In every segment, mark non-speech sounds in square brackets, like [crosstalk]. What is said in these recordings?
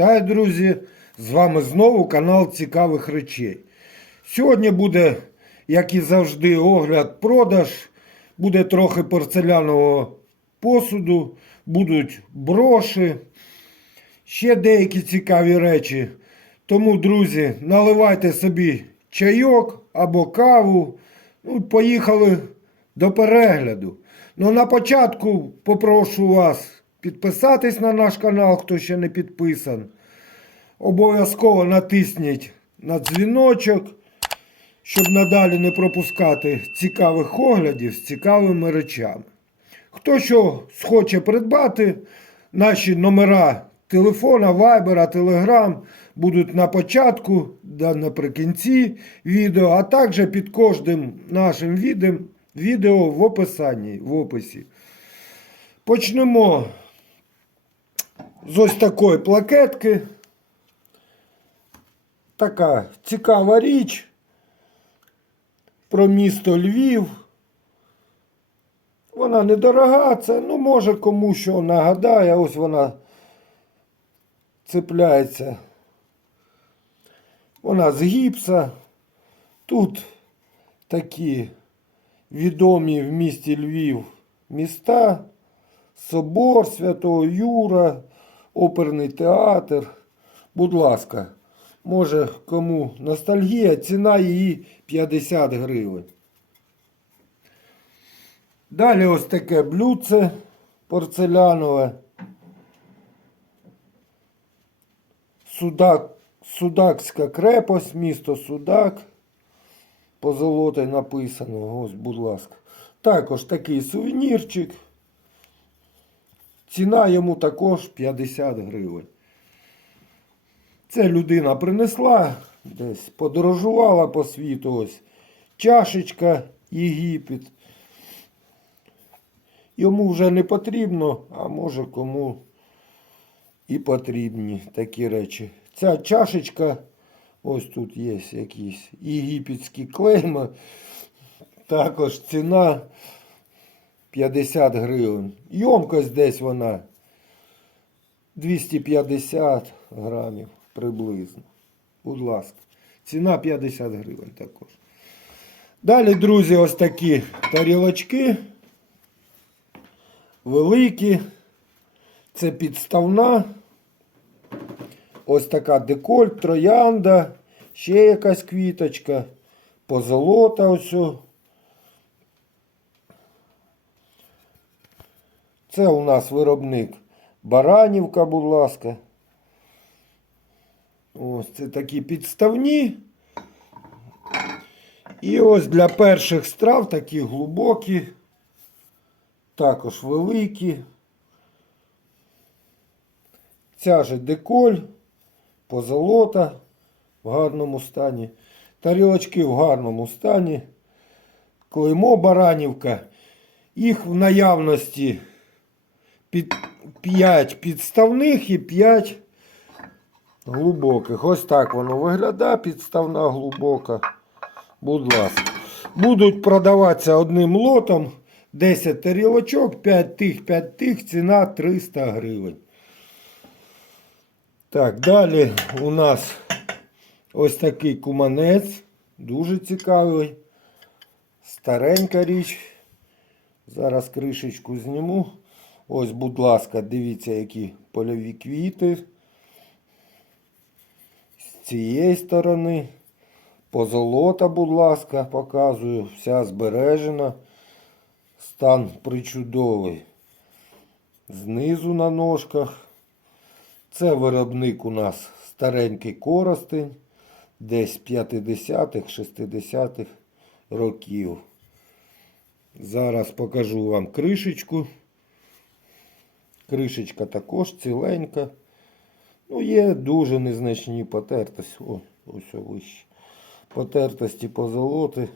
Вітаю, друзі! З вами знову канал Цікавих речей. Сьогодні буде, як і завжди, огляд продаж. Буде трохи порцелянового посуду, будуть броші, ще деякі цікаві речі. Тому, друзі, наливайте собі чайок або каву. Ну, поїхали до перегляду. Ну, на початку попрошу вас підписатись на наш канал, хто ще не підписан. Обов'язково натисніть на дзвіночок, щоб надалі не пропускати цікавих оглядів з цікавими речами. Хто що схоче придбати, наші номера телефона, вайбера, телеграм будуть на початку да наприкінці відео, а також під кожним нашим відео, відео в описанні, в описі. Почнемо з ось такої плакетки. Така цікава річ про місто Львів. Вона недорога, це, ну, може кому що нагадає, ось вона цепляється. Вона з гіпса. Тут такі відомі в місті Львів міста. Собор Святого Юра, оперний театр. Будь ласка, може кому ностальгія, ціна її 50 гривень. Далі ось таке блюдце порцелянове. Судак, Судакська крепость, місто Судак. Позолотой написано, ось, будь ласка. Також такий сувенірчик. Ціна йому також 50 гривень. Це людина принесла, десь подорожувала по світу ось чашечка Єгипет. Йому вже не потрібно, а може кому і потрібні такі речі. Ця чашечка, ось тут є якісь єгипетські клейми. Також ціна 50 гривень. Йомкость десь вона 250 грамів приблизно. Будь ласка. Ціна 50 гривень також. Далі, друзі, ось такі тарілочки. Великі. Це підставна. Ось така деколь, троянда, ще якась квіточка, позолота ось. Це у нас виробник Баранівка, будь ласка. Ось це такі підставні. І ось для перших страв такі глибокі, також великі. Ця же деколь, позолота в гарному стані. Тарілочки в гарному стані. Клеймо Баранівка. Їх в наявності під 5 підставних і 5 глибоких. Ось так воно виглядає. Підставна глибока. Будь ласка. Будуть продаватися одним лотом 10 тарілочок, 5 тих, 5 тих, ціна 300 гривень. Так, далі у нас ось такий куманець. Дуже цікавий. Старенька річ. Зараз кришечку зніму. Ось, будь ласка, дивіться, які польові квіти. Цієї сторони. Позолота, будь ласка, показую. Вся збережена. Стан причудовий. Знизу на ножках. Це виробник у нас старенький коростень. Десь 50-х, 60-х років. Зараз покажу вам кришечку. Кришечка також ціленька. Ну, є дуже незначні потертості. О, ось вище. Потертості позолоти.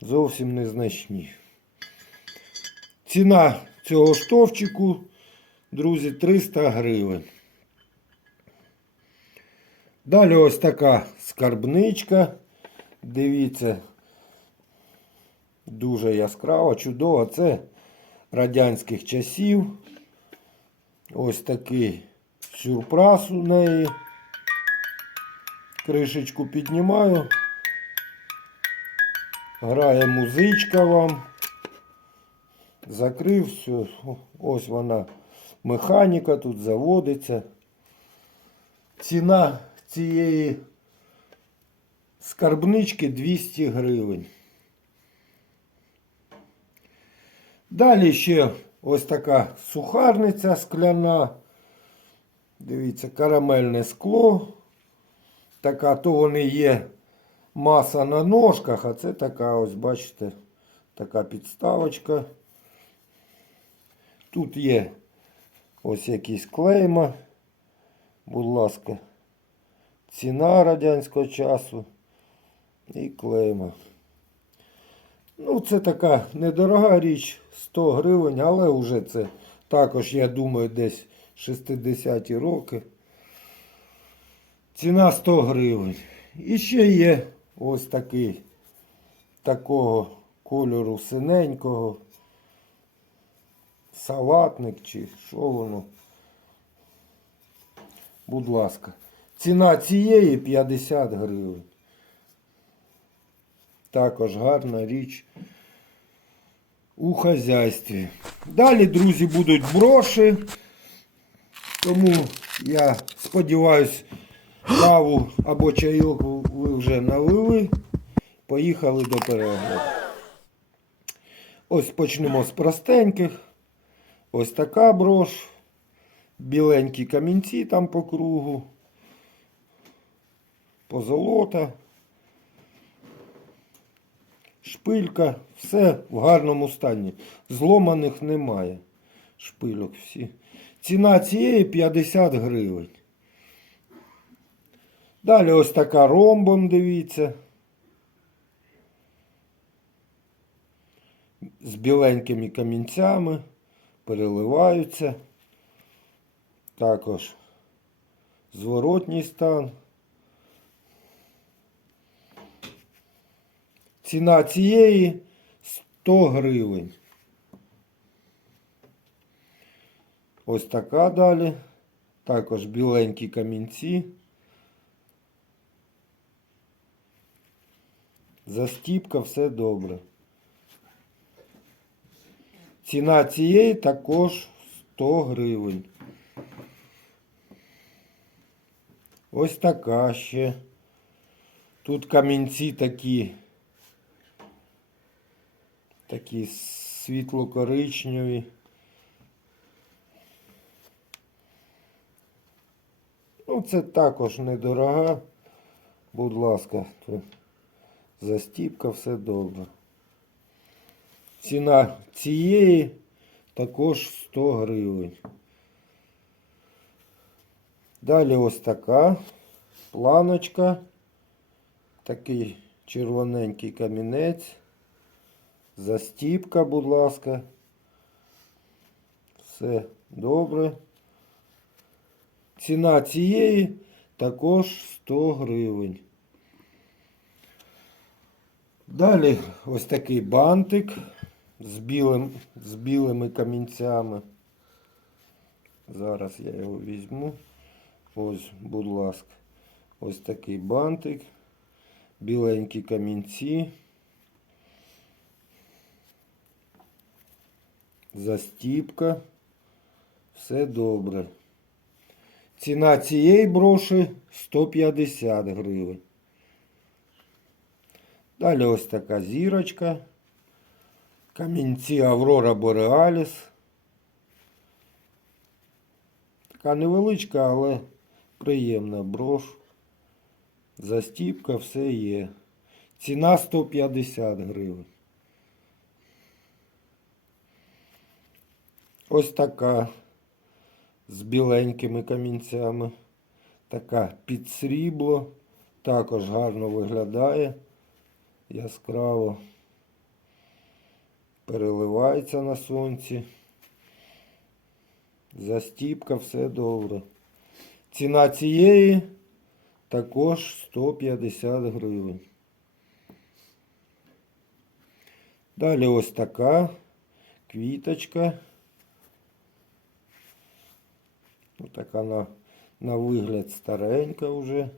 Зовсім незначні. Ціна цього штовчику, друзі, 300 гривень. Далі ось така скарбничка. Дивіться, дуже яскрава, чудова. Це радянських часів. Ось такий сюрприз у неї. Кришечку піднімаю. Грає музичка вам. Закрив все. Ось вона механіка тут заводиться. Ціна цієї скарбнички 200 гривень. Далі ще ось така сухарниця скляна. Дивіться, карамельне скло. Така, то вони є маса на ножках, а це така, ось, бачите, така підставочка. Тут є ось якісь клейма. Будь ласка, ціна радянського часу і клейма. Ну, це така недорога річ, 100 гривень, але вже це також, я думаю, десь 60-ті роки. Ціна 100 гривень. І ще є ось такий такого кольору синенького. Салатник чи що воно. Будь ласка. Ціна цієї 50 гривень. Також гарна річ у хазяйстві. Далі, друзі, будуть броші. Тому я сподіваюсь, каву або чайок ви вже налили. Поїхали до перегляду. Ось почнемо з простеньких. Ось така брош. Біленькі камінці там по кругу. Позолота. Шпилька, все в гарному стані. Зломаних немає. Шпильок всі. Ціна цієї 50 гривень. Далі ось така ромбом, дивіться. З біленькими камінцями. Переливаються. Також зворотній стан. Ціна цієї 100 гривень. Ось така далі. Також біленькі камінці. Застіпка, все добре. Ціна цієї також 100 гривень. Ось така ще. Тут камінці такі. Такі світло-коричневі. Це також недорога. Будь ласка, застіпка, все добре. Ціна цієї також 100 гривень. Далі ось така планочка. Такий червоненький камінець. Застіпка, будь ласка. Все добре. Ціна цієї також 100 гривень. Далі ось такий бантик з, білим, з білими камінцями. Зараз я його візьму. Ось, будь ласка, ось такий бантик, біленькі камінці. Застіпка. Все добре. Ціна цієї броші 150 гривень. Далі ось така зірочка. Камінці Аврора Бореаліс. Така невеличка, але приємна брош. Застіпка, все є. Ціна 150 гривень. Ось така з біленькими камінцями. Така під срібло. Також гарно виглядає. Яскраво переливається на сонці. Застіпка, все добре. Ціна цієї також 150 гривень. Далі ось така квіточка. Ось така на На вигляд старенька вже.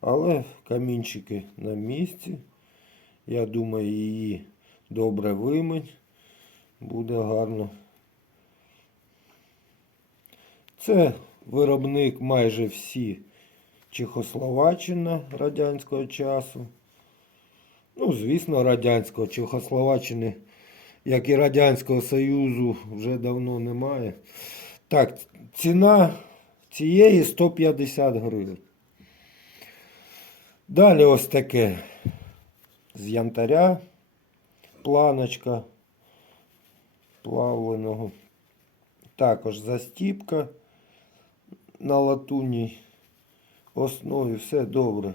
Але камінчики на місці. Я думаю, її добре вимить. Буде гарно. Це виробник майже всі Чехословаччина радянського часу. Ну, звісно, радянського Чехословаччини, як і Радянського Союзу, вже давно немає. Так, ціна цієї 150 гривень. Далі ось таке з янтаря, планочка плавленого. Також застіпка на латунній основі, все добре.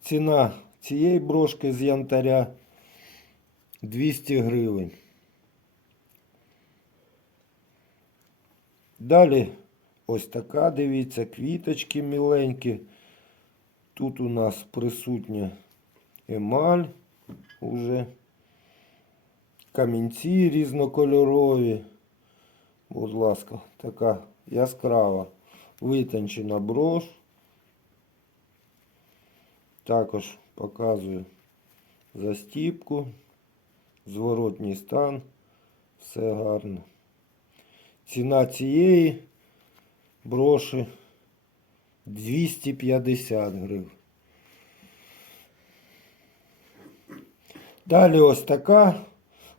Ціна цієї брошки з янтаря 200 гривень. Далі ось така, дивіться, квіточки міленькі. Тут у нас присутня емаль уже. Камінці різнокольорові. Будь ласка, така яскрава витончена брош. Також показую застіпку, зворотній стан. Все гарно. Ціна цієї броші 250 гривень. Далі ось така.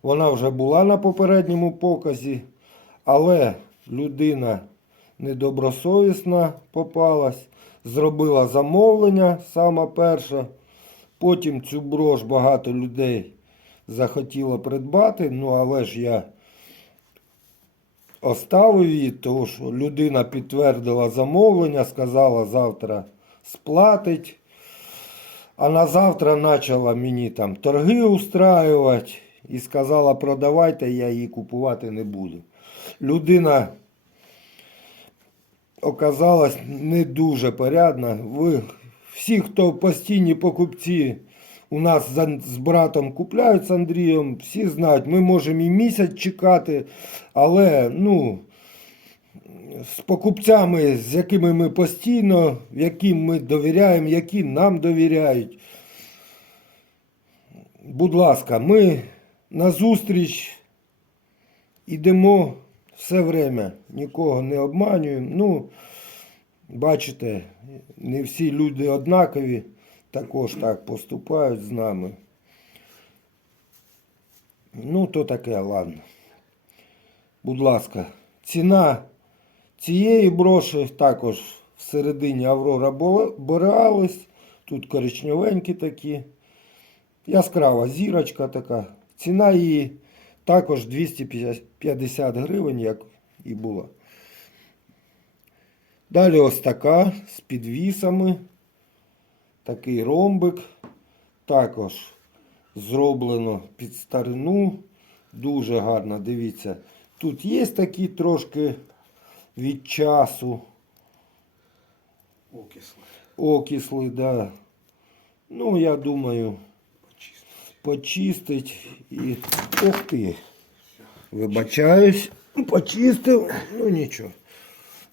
Вона вже була на попередньому показі, але людина недобросовісна попалась, зробила замовлення сама перша. Потім цю брош багато людей захотіло придбати, ну але ж я оставив її, тому що людина підтвердила замовлення, сказала завтра сплатить. А на завтра почала мені там торги устраювати і сказала, продавайте, я її купувати не буду. Людина оказалась не дуже порядна. Ви всі, хто постійні покупці у нас з братом купляють з Андрієм, всі знають, ми можемо і місяць чекати, але ну, з покупцями, з якими ми постійно, яким ми довіряємо, які нам довіряють. Будь ласка, ми на зустріч ідемо все время, нікого не обманюємо. Ну, бачите, не всі люди однакові, також так поступають з нами. Ну, то таке, ладно. Будь ласка, ціна цієї броші також всередині Аврора Бо- Бореалис. Тут коричневенькі такі. Яскрава зірочка така. Ціна її також 250 гривень, як і була. Далі ось така з підвісами. Такий ромбик. Також зроблено під старину. Дуже гарно, дивіться. Тут є такі трошки від часу. Окисло. Окисли, да. Ну, я думаю, почистить і. Ух ти. Вибачаюсь, почистив, ну нічого.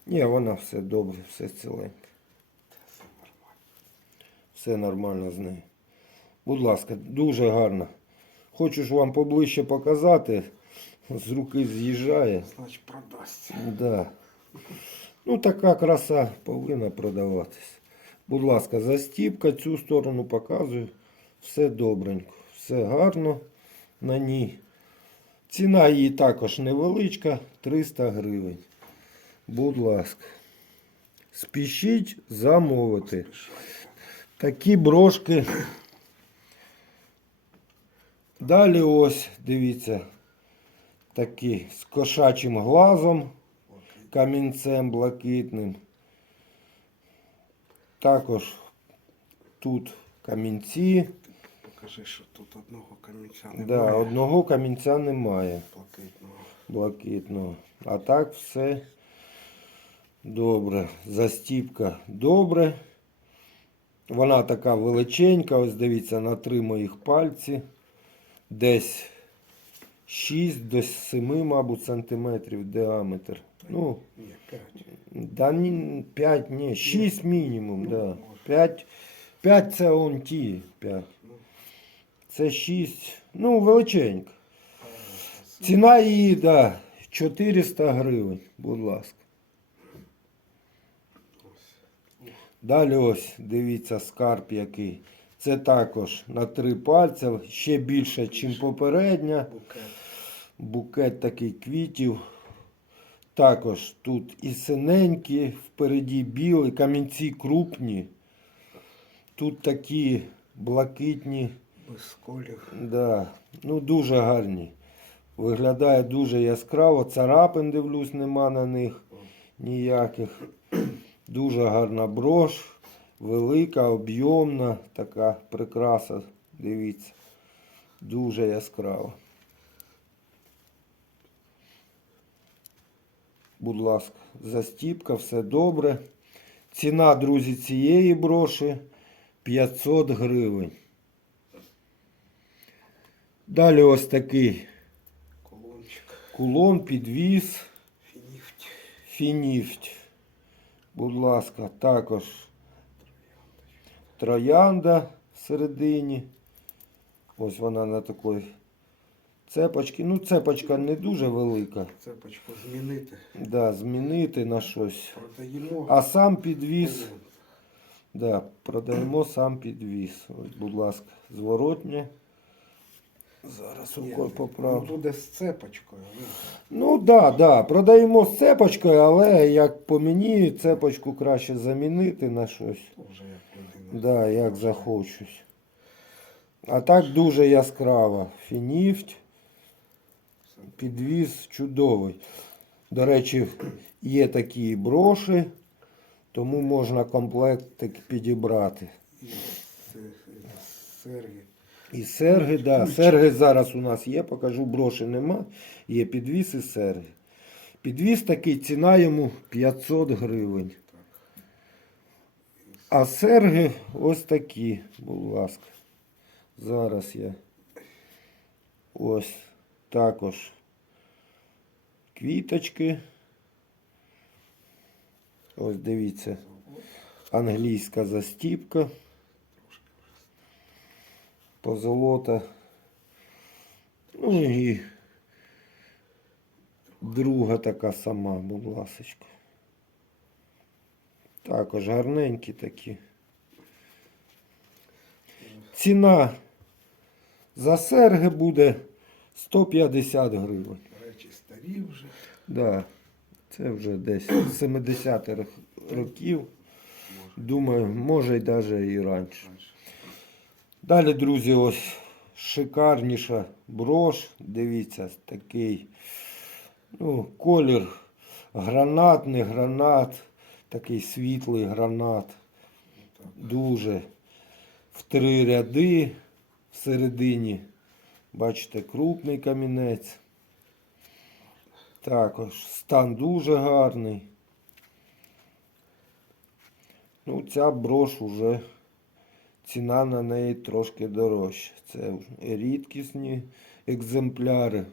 Ні, вона все добре, все ціленьке. Все нормально з нею. Будь ласка, дуже гарно. Хочу ж вам поближче показати. З руки з'їжджає. Значить продасться. Да. Ну, така краса повинна продаватись. Будь ласка, застіпка, цю сторону показую. Все добренько, все гарно на ній. Ціна її також невеличка, 300 гривень. Будь ласка. Спішіть замовити. Такі брошки. Далі ось, дивіться, такі з кошачим глазом камінцем блакитним. Також тут камінці. Покажи, що тут одного камінця Да, немає. одного камінця немає Блакитного. блакитного. А так все добре. Застіпка добре. Вона така величенька, ось дивіться, на три моїх пальці. Десь 6 до 7, мабуть, сантиметрів діаметр. Ну, да 5, ні, 6 мінімум, Ну, да. 5, 5 це он ті, 5. Ну. Це 6, ну, величенька. Ціна її, да, 400 гривень, будь ласка. ось. Далі ось, дивіться, скарб який. Це також на три пальця, ще більше, ніж попередня. Букет. Букет такий квітів. Також тут і синенькі, впереді білі, камінці крупні. Тут такі блакитні, Без колів. да, ну дуже гарні. Виглядає дуже яскраво. Царапин, дивлюсь, нема на них ніяких. Дуже гарна брош, велика, об'ємна, така прикраса. Дивіться. Дуже яскрава. Будь ласка, застіпка, все добре. Ціна, друзі, цієї броші 500 гривень. Далі ось такий кулон, підвіз. Фініфть. Фініфть. Будь ласка, також троянда всередині. Ось вона на такій цепочці. Ну, цепочка не дуже велика. Цепочку змінити. Да, змінити на щось. Продаємо. А сам підвіз, да, продаємо сам підвіз. Ось, будь ласка, зворотнє. Зараз рукою Ну, буде з цепочкою. Ну, Ну так, да, да, продаємо з цепочкою, але як по мені, цепочку краще замінити на щось. вже як людина. Да, як захочусь. А так дуже яскраво. Фініфть, підвіз чудовий. До речі, є такі броші, тому можна комплектик підібрати. І серги. Серги, да. Серги зараз у нас є, покажу, броші нема. Є підвіз і серги. Підвіз такий, ціна йому 500 гривень. А серги ось такі, будь ласка. Зараз я ось також квіточки. Ось дивіться, англійська застіпка. Позолота. Ну і друга така сама, будь ласочка. Також гарненькі такі. Ціна за серги буде 150 гривень. Речі старі вже. Да, це вже десь [coughs] 70-х років. Думаю, може й навіть і раніше. Далі, друзі, ось шикарніша брош. Дивіться, такий ну, колір гранатний гранат, такий світлий гранат. Дуже в три ряди всередині. Бачите, крупний камінець. Також стан дуже гарний. Ну, ця брош уже ціна на неї трошки дорожча. Це рідкісні екземпляри.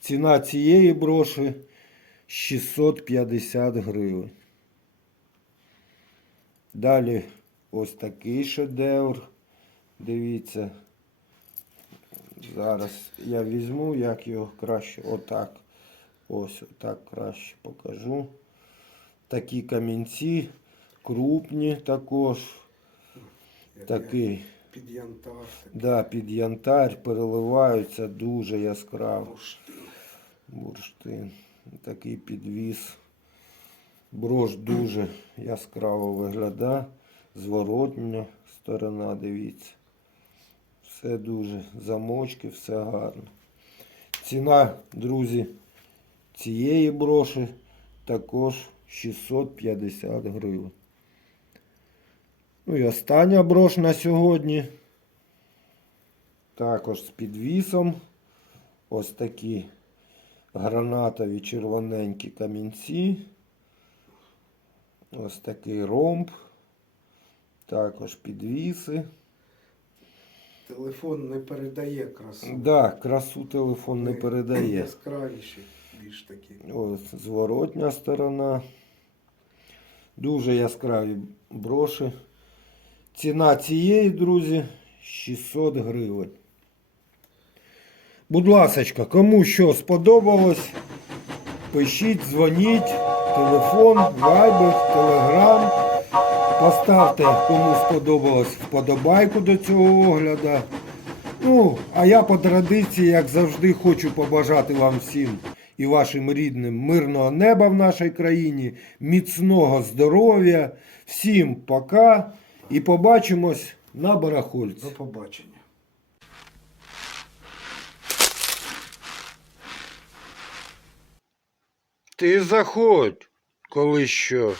Ціна цієї броші 650 гривень. Далі ось такий шедевр. Дивіться. Зараз я візьму, як його краще. Отак. Ось отак краще покажу. Такі камінці, крупні також. Такий. Під янтар. Да, під янтарь переливаються дуже яскраво. Бурштин. Бурштин. Такий підвіз. Брош дуже яскраво виглядає. Зворотня сторона, дивіться. Все дуже замочки, все гарно. Ціна, друзі, цієї броші також 650 гривень. Ну і остання брош на сьогодні. Також з підвісом. Ось такі гранатові червоненькі камінці. Ось такий ромб. Також підвіси. Телефон не передає красу. Да, красу телефон не Вони передає. Яскравіші, більш такі. Ось зворотня сторона. Дуже яскраві броші. Ціна цієї, друзі, 600 гривень. Будь ласочка, кому що сподобалось, пишіть, дзвоніть, телефон, вайбер, телеграм. Поставте, кому сподобалось вподобайку до цього огляду. Ну, а я по традиції, як завжди, хочу побажати вам всім і вашим рідним мирного неба в нашій країні, міцного здоров'я. Всім пока і побачимось на барахольці. До побачення. Ти заходь, коли що.